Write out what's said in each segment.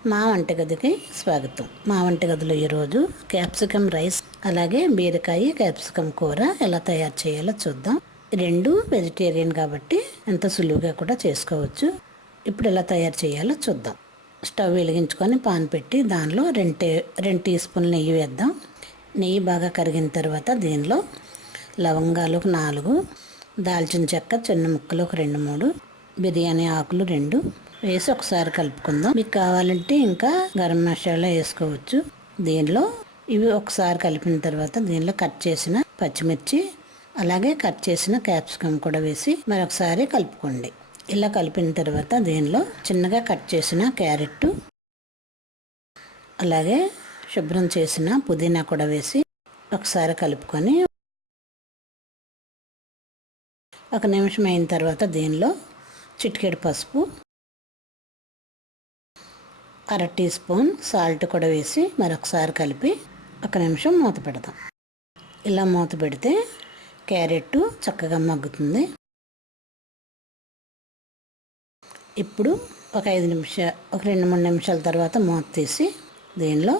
మా వంటగదికి స్వాగతం. మా వంటగదిలో ఈరోజు క్యాప్సికమ్ రైస్ అలాగే బీరకాయ క్యాప్సికమ్ కూర ఎలా తయారు చేయాలో చూద్దాం. రెండు వెజిటేరియన్ కాబట్టి ఎంత సులువుగా కూడా చేసుకోవచ్చు. ఇప్పుడు ఎలా తయారు చేయాలో చూద్దాం. స్టవ్ వెలిగించుకొని పాన్ పెట్టి దానిలో రెండు టీ స్పూన్లు నెయ్యి వేద్దాం. నెయ్యి బాగా కరిగిన తర్వాత దీనిలో లవంగాలు 4, దాల్చిన చెక్క చిన్న ముక్కలు 2-3, బిర్యానీ ఆకులు 2 వేసి ఒకసారి కలుపుకుందాం. మీకు కావాలంటే ఇంకా గరం మసాలా వేసుకోవచ్చు. దీనిలో ఇవి ఒకసారి కలిపిన తర్వాత దీనిలో కట్ చేసిన పచ్చిమిర్చి అలాగే కట్ చేసిన క్యాప్సికమ్ కూడా వేసి మరొకసారి కలుపుకోండి. ఇలా కలిపిన తర్వాత దీనిలో చిన్నగా కట్ చేసిన క్యారెట్ అలాగే శుభ్రం చేసిన పుదీనా కూడా వేసి ఒకసారి కలుపుకొని 1 నిమిషం అయిన తర్వాత దీనిలో చిటికెడు పసుపు, 1/2 టీ స్పూన్ సాల్ట్ కూడా వేసి మరొకసారి కలిపి 1 నిమిషం మూత పెడదాం. ఇలా మూత పెడితే క్యారెట్ చక్కగా మగ్గుతుంది. ఇప్పుడు ఒక 2-3 నిమిషాల తర్వాత మూత తీసి దీనిలో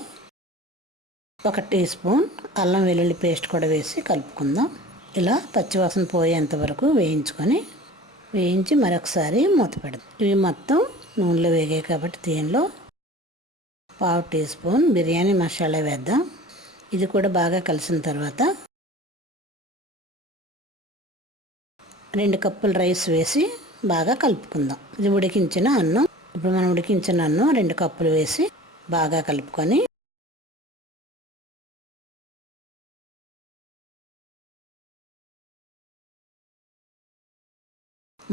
1 టీ స్పూన్ అల్లం వెల్లుల్లి పేస్ట్ కూడా వేసి కలుపుకుందాం. ఇలా పచ్చివాసన పోయేంత వరకు వేయించి మరొకసారి మూత పెడదాం. ఇవి మొత్తం నూనెలో వేగాయి కాబట్టి దీనిలో 1/2 టీ స్పూన్ బిర్యానీ మసాలా వేద్దాం. ఇది కూడా బాగా కలిసిన తర్వాత 2 కప్పుల రైస్ వేసి బాగా కలుపుకుందాం. ఇది ఉడికించిన అన్నం. ఇప్పుడు మనం ఉడికించిన అన్నం 2 కప్పులు వేసి బాగా కలుపుకొని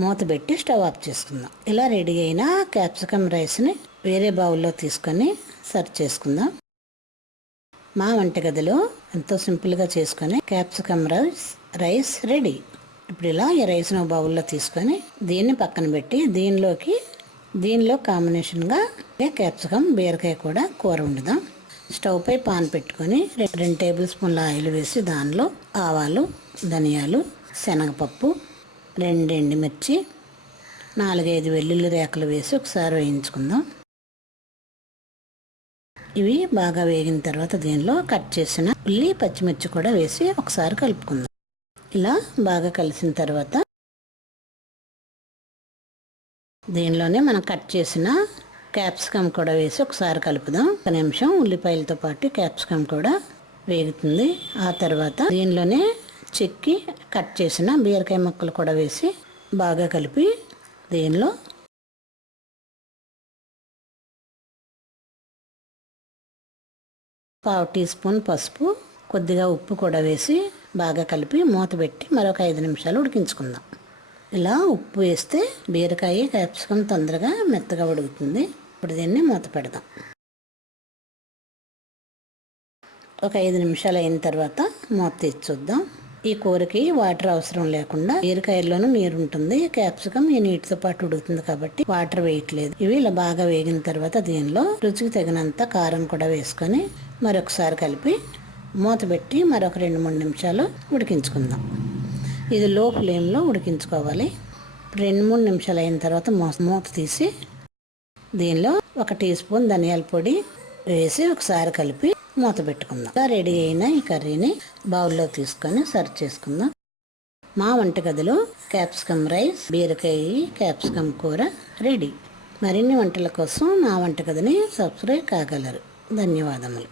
మూత పెట్టి స్టవ్ ఆఫ్ చేసుకుందాం. ఇలా రెడీ అయిన క్యాప్సికమ్ రైస్ని వేరే బౌల్లో తీసుకొని సర్వ్ చేసుకుందాం. మా వంటగదిలో ఎంతో సింపుల్గా చేసుకొని క్యాప్సికమ్ రైస్ రెడీ. ఇప్పుడు ఇలా ఈ రైస్ను బౌల్లో తీసుకొని దీన్ని పక్కన పెట్టి దీనిలో కాంబినేషన్గా క్యాప్సికమ్ బీరకాయ కూడా కూర వండుదాం. స్టవ్ పై పాన్ పెట్టుకొని 2 టేబుల్ స్పూన్ల ఆయిల్ వేసి దానిలో ఆవాలు, ధనియాలు, శనగపప్పు, 2 ఎండుమిర్చి, 4-5 వెల్లుల్లి రేకలు వేసి ఒకసారి వేయించుకుందాం. ఇవి బాగా వేగిన తర్వాత దీనిలో కట్ చేసిన ఉల్లి, పచ్చిమిర్చి కూడా వేసి ఒకసారి కలుపుకుందాం. ఇలా బాగా కలిసిన తర్వాత దీనిలోనే మనం కట్ చేసిన క్యాప్సికమ్ కూడా వేసి ఒకసారి కలుపుదాం. 1 నిమిషం ఉల్లిపాయలతో పాటు క్యాప్సికమ్ కూడా వేగుతుంది. ఆ తర్వాత దీనిలోనే చెక్కి కట్ చేసిన బీరకాయ ముక్కలు కూడా వేసి బాగా కలిపి దీనిలో పావు టీ స్పూన్ పసుపు, కొద్దిగా ఉప్పు కూడా వేసి బాగా కలిపి మూత పెట్టి మరొక 5 నిమిషాలు ఉడికించుకుందాం. ఇలా ఉప్పు వేస్తే బీరకాయ క్యాప్సికమ్ తొందరగా మెత్తగా ఉడుకుతుంది. ఇప్పుడు దీన్ని మూత పెడదాం. ఒక 5 నిమిషాలు అయిన తర్వాత మూత తీసి చూద్దాం. ఈ కూరకి వాటర్ అవసరం లేకుండా బీరకాయల్లోనూ నీరు ఉంటుంది. క్యాప్సికమ్ ఈ నీటితో పాటు ఉడుకుతుంది కాబట్టి వాటర్ వేయట్లేదు. ఇవి ఇలా బాగా వేగిన తర్వాత దీనిలో రుచికి తగినంత కారం కూడా వేసుకొని మరొకసారి కలిపి మూత పెట్టి మరొక 2-3 నిమిషాలు ఉడికించుకుందాం. ఇది లో ఫ్లేమ్లో ఉడికించుకోవాలి. 2-3 నిమిషాలు అయిన తర్వాత మూత తీసి దీనిలో 1 టీ స్పూన్ ధనియాల పొడి వేసి ఒకసారి కలిపి మూత పెట్టుకుందాం. రెడీ అయిన ఈ కర్రీని బౌల్లో తీసుకొని సర్వ్ చేసుకుందాం. మా వంటగదిలో క్యాప్సికమ్ రైస్, బీరకాయ క్యాప్సికమ్ కూర రెడీ. మరిన్ని వంటల కోసం మా వంటగదిని సబ్స్క్రైబ్ కాగలరు. ధన్యవాదములు.